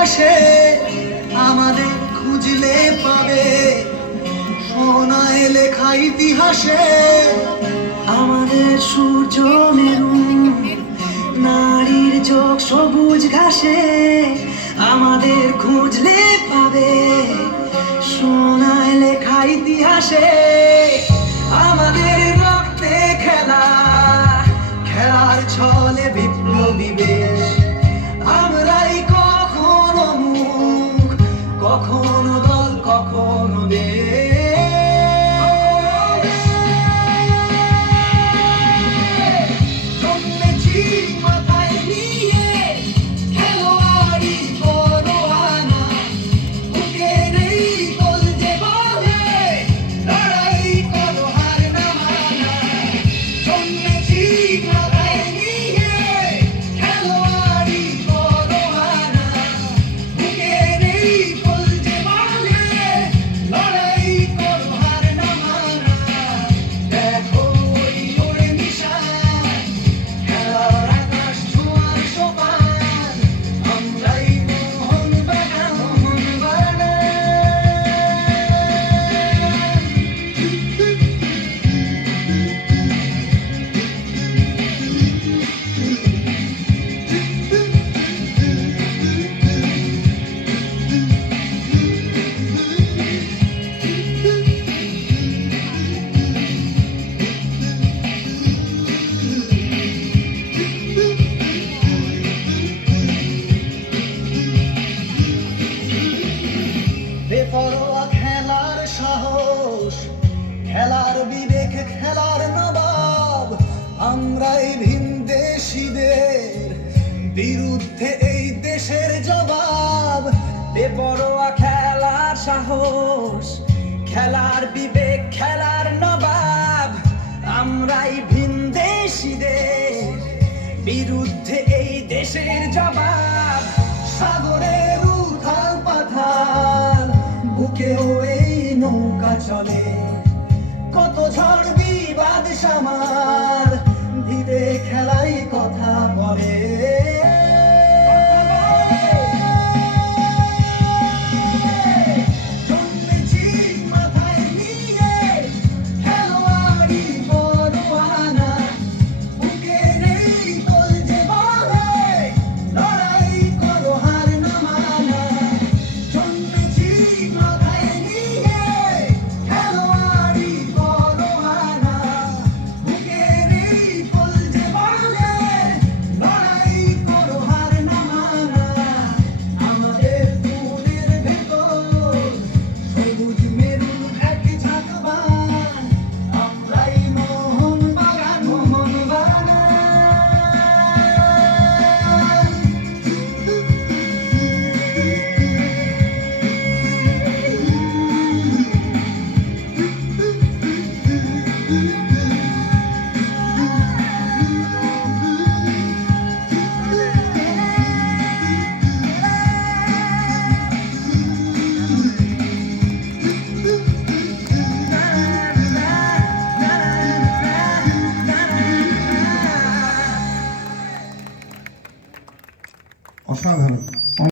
ইতিহাসে আমাদের খুঁজলে পাবে, সোনায় লেখা ইতিহাসে আমাদের সূর্য মেরু, নারীর চোখ সবুজ ঘাসে আমাদের খুঁজলে পাবে, সোনায় লেখা ইতিহাসে আমাদের রক্তে খেলা, খেলার ছলে বিপ্লবী বেশ আমরাই কখনো মুখ, কখনো দল, কখনো দেশ। জন্মেছি মাথায় নিয়ে খেলোয়াড়ি পরোয়ানা, বুকে নেই বল যে বলে লড়াই করো হার না মানা। জন্মেছি মাথায় নিয়ে খেলোয়াড়ি পরোয়ানা, বুকে নেই বল যে বলে লড়াই করো হার না মানা। দেখো ওই ওড়ে নিশান, খেলার আকাশ ছোঁয়ার সোপান, আমরাই মোহনবাগান, মোহনবাগান। বেপরোয়া খেলার সাহস, খেলার বিবেক, খেলার নবাব, আমরাই ভিনদেশীদের বিরুদ্ধে এই দেশের জবাব। বেপরোয়া খেলার সাহস, খেলার বিবেক, খেলার নবাব, আমরাই ভিনদেশীদের বিরুদ্ধে